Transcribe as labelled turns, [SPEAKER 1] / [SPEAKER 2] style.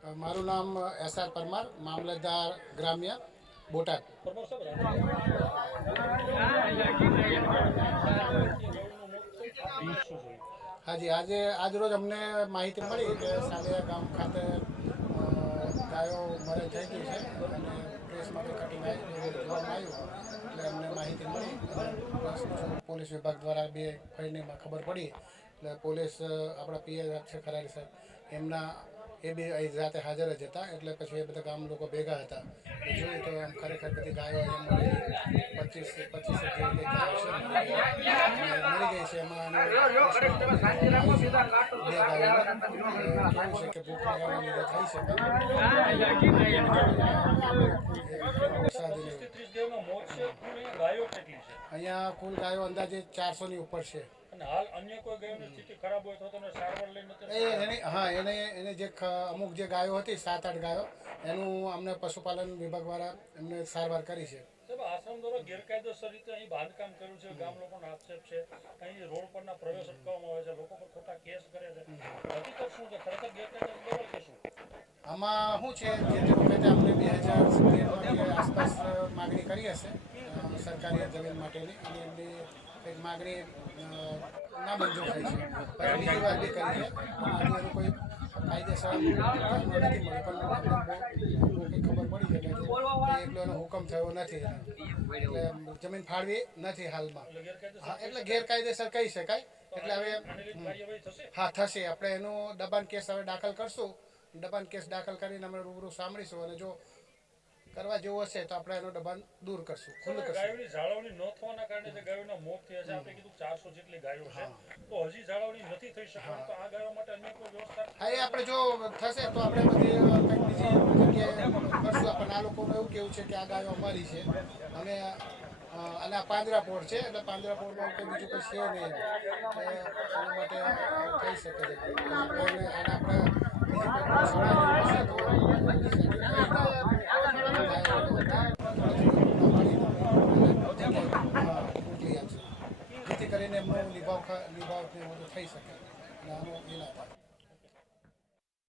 [SPEAKER 1] મારું નામ S R Parmar, મામલતદાર ગ્રામ્ય બોટાદ.
[SPEAKER 2] સાહેબ છે
[SPEAKER 1] હાજી, આજે આજરોજ અમને માહિતી મળી કે સાલિયા ગામ ખાતે ગાયો મરે થઈ ગઈ છે અને કેસમાં કટિંગ જોવામાં આવ્યું એટલે અમને માહિતી મળી. પ્લસ વિભાગ દ્વારા બે ફરીને ખબર પડી. એટલે પોલીસ આપણા પીએ છે ખરારી સાહેબ એમના એ બી અહીં જાતે હાજર જ હતા. એટલે પછી એ બધા ગામ લોકો ભેગા હતા. જોયું તો આમ ખરેખર બધી ગાયો એમ મળી પચીસ પચીસ જેવી ગાયો છે. મરી ગઈ છે. એમાં બે ગાયો કેવું છે કે ભૂખ લીધે થઈ શકે. ને
[SPEAKER 2] અહીંયા
[SPEAKER 1] કુલ ગાયો અંદાજે ચારસોની ઉપર છે.
[SPEAKER 2] અને હાલ અન્ય કોઈ ગયો સ્થિતિ ખરાબ હોય તો તમે સારવાર લઈને
[SPEAKER 1] એને હા એને એને જે અમુક જે ગાયો હતી સાત આઠ ગાયો એનું અમને પશુપાલન વિભાગ દ્વારા એમને સારવાર કરી છે.
[SPEAKER 2] આશ્રમ દ્વારા ગેરકાયદેસર રીતે અહીં બાંધકામ કર્યું છે ગામ લોકોનો આક્ષેપ છે. અહીં રોડ પરના પ્રવેશ અટકાવવામાં આવે છે લોકો પર ખોટા કેસ કરે છે. હકીકત શું છે? ખરેખર ગેરકાયદેસર બરાબર કે શું
[SPEAKER 1] આમાં શું છે જે વખતે આપણે બે હજાર સિત્તેરમાં આસપાસ માગણી કરી હશે સરકારી જમીન માટેની અને એમની કંઈક માગણી ના મંજૂર થઈ છે. બીજી વાર બી કરી છે એનું કોઈ કાયદેસર નથી ખબર પડી કે એકલો એનો હુકમ થયો નથી. એટલે જમીન ફાળવી નથી હાલમાં.
[SPEAKER 2] એટલે ગેરકાયદેસર
[SPEAKER 1] એટલે કહી શકાય. એટલે હવે હા, થશે. આપણે એનું દબાણ કેસ હવે દાખલ કરશું. દબાણ કેસ દાખલ કરીને અમે રૂબરૂ સાંભળીશું અને જો કરવા જેવું હશે તો આપણે એનો દબાણ દૂર કરશું ખુલ્લું કરશું.
[SPEAKER 2] ગાયોની જાળવણી ન થવાના કારણે જે ગાયોના મોત થયા છે આપણે કીધું 400 જેટલી ગાયો છે. તો હજી જાળવણી નથી થઈ શકવાની તો આ ગાયો માટે અન્ય કોઈ વ્યવસ્થા
[SPEAKER 1] હા એ આપણે જો થશે તો આપણે બધી કંઈક બીજી જગ્યાએ કરશું પણ આ લોકોનું એવું કેવું છે કે આ ગાયો અમારી છે. અને અ, અને આ પાંજરાપોળ છે એટલે પાંજરાપોળમાં કોઈ બીજું કંઈ છે નહીં. એના માટે થઈ શકે છે. અને આપણે જેથી કરીને એમનો નિભાવ નિભાવ થઈ શકે અને આનો એ ના